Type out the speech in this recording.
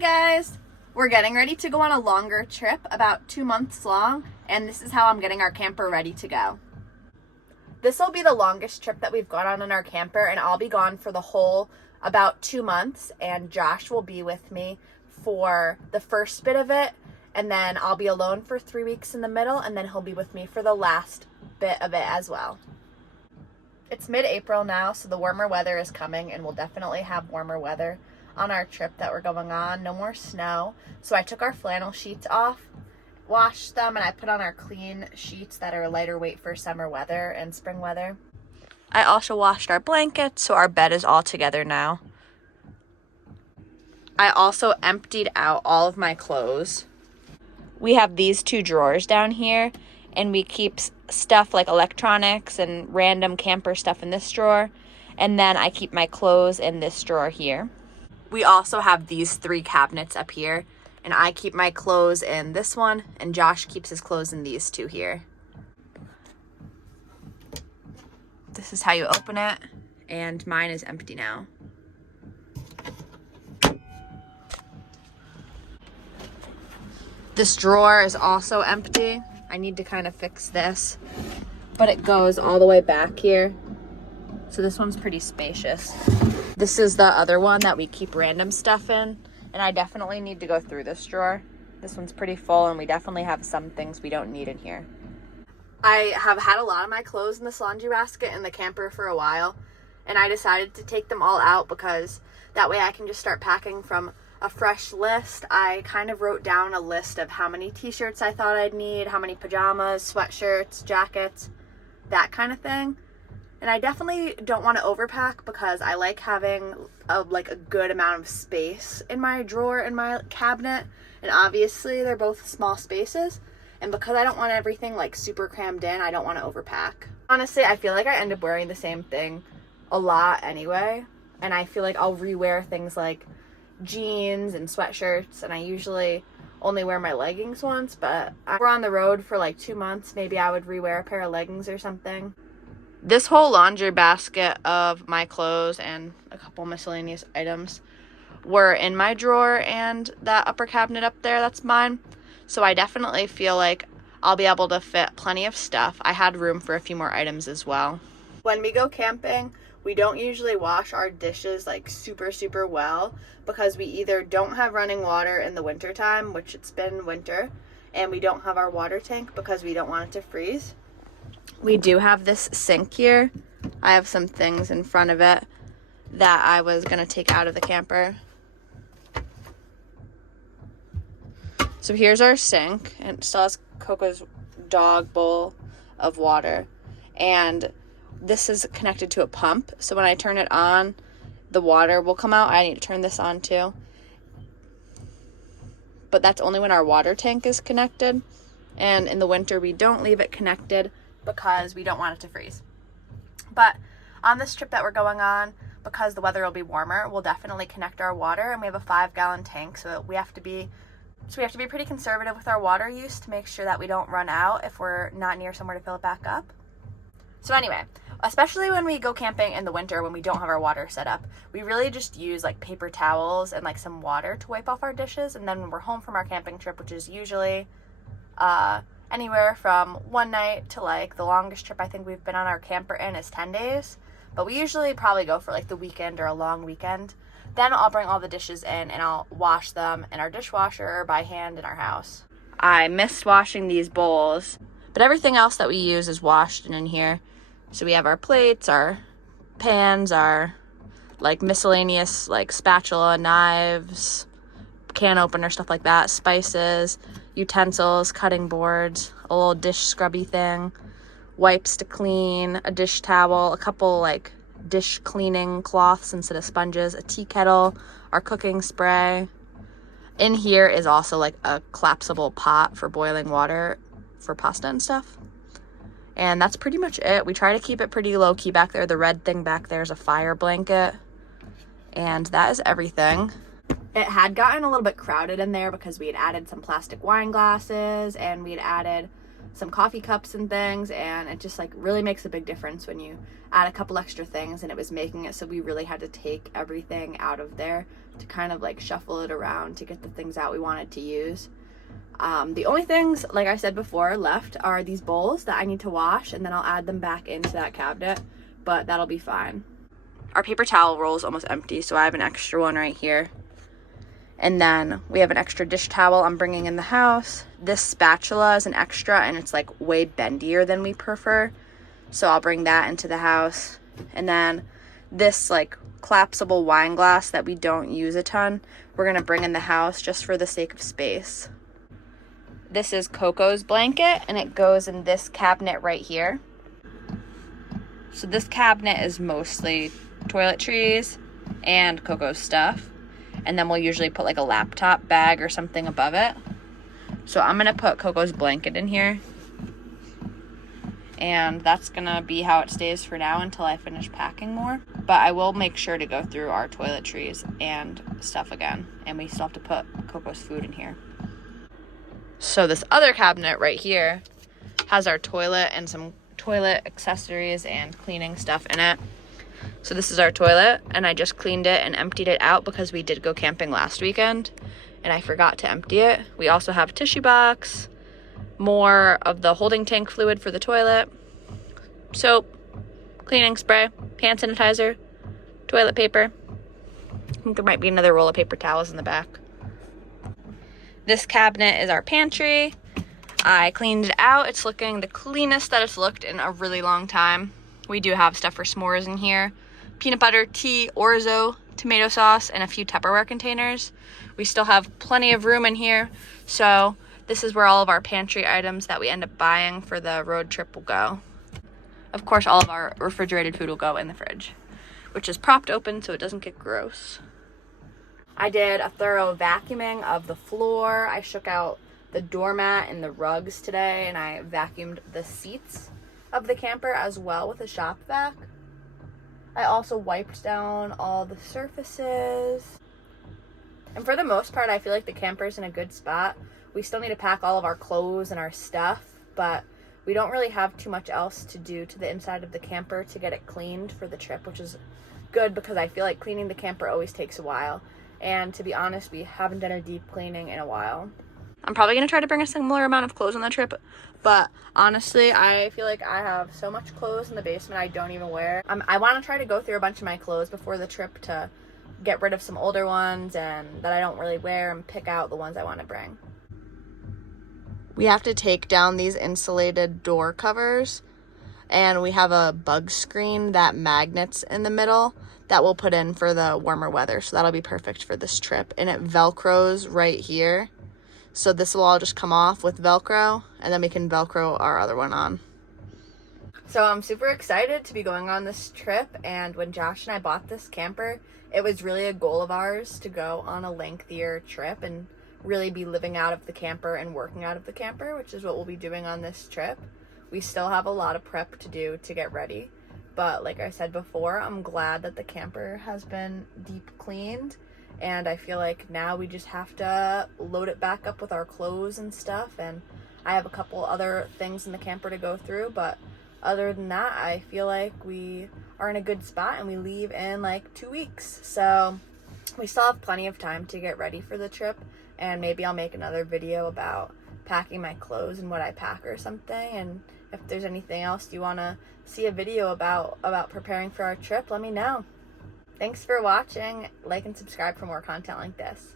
guys! We're getting ready to go on a longer trip, about 2 months long, and this is how I'm getting our camper ready to go. This will be the longest trip that we've gone on in our camper, and I'll be gone for the whole about 2 months, and Josh will be with me for the first bit of it, and then I'll be alone for 3 weeks in the middle, and then he'll be with me for the last bit of it as well. It's mid-April now, so the warmer weather is coming, and we'll definitely have warmer weather on our trip that we're going on. No more snow. So I took our flannel sheets off, washed them, and I put on our clean sheets that are lighter weight for summer weather and spring weather. I also washed our blankets, so our bed is all together now. I also emptied out all of my clothes. We have these 2 drawers down here, and we keep stuff like electronics and random camper stuff in this drawer, and then I keep my clothes in this drawer here. We also have these 3 cabinets up here, and I keep my clothes in this one, and Josh keeps his clothes in these 2 here. This is how you open it, and mine is empty now. This drawer is also empty. I need to kind of fix this, but it goes all the way back here. So this one's pretty spacious. This is the other one that we keep random stuff in, and I definitely need to go through this drawer. This one's pretty full, and we definitely have some things we don't need in here. I have had a lot of my clothes in this laundry basket in the camper for a while, and I decided to take them all out because that way I can just start packing from a fresh list. I kind of wrote down a list of how many t-shirts I thought I'd need, how many pajamas, sweatshirts, jackets, that kind of thing. And I definitely don't want to overpack because I like having a good amount of space in my drawer and my cabinet. And obviously they're both small spaces. And because I don't want everything super crammed in, I don't want to overpack. Honestly, I feel like I end up wearing the same thing a lot anyway. And I feel like I'll rewear things like jeans and sweatshirts. And I usually only wear my leggings once. But we're on the road for 2 months. Maybe I would rewear a pair of leggings or something. This whole laundry basket of my clothes and a couple miscellaneous items were in my drawer, and that upper cabinet up there, that's mine. So I definitely feel like I'll be able to fit plenty of stuff. I had room for a few more items as well. When we go camping, we don't usually wash our dishes super well because we either don't have running water in the wintertime, which it's been winter, and we don't have our water tank because we don't want it to freeze. We do have this sink here. I have some things in front of it that I was going to take out of the camper. So here's our sink, and it still has Coco's dog bowl of water. And this is connected to a pump, so when I turn it on, the water will come out. I need to turn this on too. But that's only when our water tank is connected. And in the winter, we don't leave it connected because we don't want it to freeze. But on this trip that we're going on, because the weather will be warmer, we'll definitely connect our water, and we have a 5-gallon tank, so we have to be pretty conservative with our water use to make sure that we don't run out if we're not near somewhere to fill it back up. So anyway, especially when we go camping in the winter when we don't have our water set up, we really just use paper towels and some water to wipe off our dishes. And then when we're home from our camping trip, which is usually anywhere from 1 night to the longest trip I think we've been on our camper in is 10 days. But we usually probably go for the weekend or a long weekend. Then I'll bring all the dishes in and I'll wash them in our dishwasher or by hand in our house. I missed washing these bowls, but everything else that we use is washed in here. So we have our plates, our pans, our miscellaneous spatula, knives, can opener, stuff like that, spices, utensils, cutting boards, a little dish scrubby thing, wipes to clean, a dish towel, a couple dish cleaning cloths instead of sponges, a tea kettle, our cooking spray. In here is also a collapsible pot for boiling water for pasta and stuff. And that's pretty much it. We try to keep it pretty low key back there. The red thing back there is a fire blanket. And that is everything. It had gotten a little bit crowded in there because we had added some plastic wine glasses, and we had added some coffee cups and things, and it just like really makes a big difference when you add a couple extra things, and it was making it so we really had to take everything out of there to kind of like shuffle it around to get the things out we wanted to use. The only things, like I said before, left are these bowls that I need to wash, and then I'll add them back into that cabinet, but that'll be fine. Our paper towel roll is almost empty, so I have an extra one right here. And then we have an extra dish towel I'm bringing in the house. This spatula is an extra, and it's like way bendier than we prefer, so I'll bring that into the house. And then this like collapsible wine glass that we don't use a ton, we're gonna bring in the house just for the sake of space. This is Coco's blanket, and it goes in this cabinet right here. So this cabinet is mostly toiletries and Coco's stuff. And then we'll usually put like a laptop bag or something above it. So I'm gonna put Coco's blanket in here. And that's gonna be how it stays for now until I finish packing more. But I will make sure to go through our toiletries and stuff again. And we still have to put Coco's food in here. So this other cabinet right here has our toilet and some toilet accessories and cleaning stuff in it. So this is our toilet, and I just cleaned it and emptied it out because we did go camping last weekend and I forgot to empty it. We also have a tissue box, more of the holding tank fluid for the toilet, soap, cleaning spray, hand sanitizer, toilet paper. I think there might be another roll of paper towels in the back. This cabinet is our pantry. I cleaned it out. It's looking the cleanest that it's looked in a really long time. We do have stuff for s'mores in here. Peanut butter, tea, orzo, tomato sauce, and a few Tupperware containers. We still have plenty of room in here. So this is where all of our pantry items that we end up buying for the road trip will go. Of course, all of our refrigerated food will go in the fridge, which is propped open so it doesn't get gross. I did a thorough vacuuming of the floor. I shook out the doormat and the rugs today, and I vacuumed the seats of the camper as well with a shop vac. I also wiped down all the surfaces. And for the most part, I feel like the camper's in a good spot. We still need to pack all of our clothes and our stuff, but we don't really have too much else to do to the inside of the camper to get it cleaned for the trip, which is good because I feel like cleaning the camper always takes a while. And to be honest, we haven't done a deep cleaning in a while. I'm probably going to try to bring a similar amount of clothes on the trip, but honestly, I feel like I have so much clothes in the basement I don't even wear. I want to try to go through a bunch of my clothes before the trip to get rid of some older ones and that I don't really wear and pick out the ones I want to bring. We have to take down these insulated door covers, and we have a bug screen that magnets in the middle that we'll put in for the warmer weather, so that'll be perfect for this trip. And it velcros right here, so this will all just come off with Velcro, and then we can Velcro our other one on. So I'm super excited to be going on this trip, and when Josh and I bought this camper, it was really a goal of ours to go on a lengthier trip and really be living out of the camper and working out of the camper, which is what we'll be doing on this trip. We still have a lot of prep to do to get ready, but like I said before, I'm glad that the camper has been deep cleaned, and I feel like now we just have to load it back up with our clothes and stuff, and I have a couple other things in the camper to go through, but other than that, I feel like we are in a good spot, and we leave in like 2 weeks, so we still have plenty of time to get ready for the trip, and maybe I'll make another video about packing my clothes and what I pack or something. And if there's anything else you want to see a video about preparing for our trip, let me know. Thanks for watching. Like and subscribe for more content like this.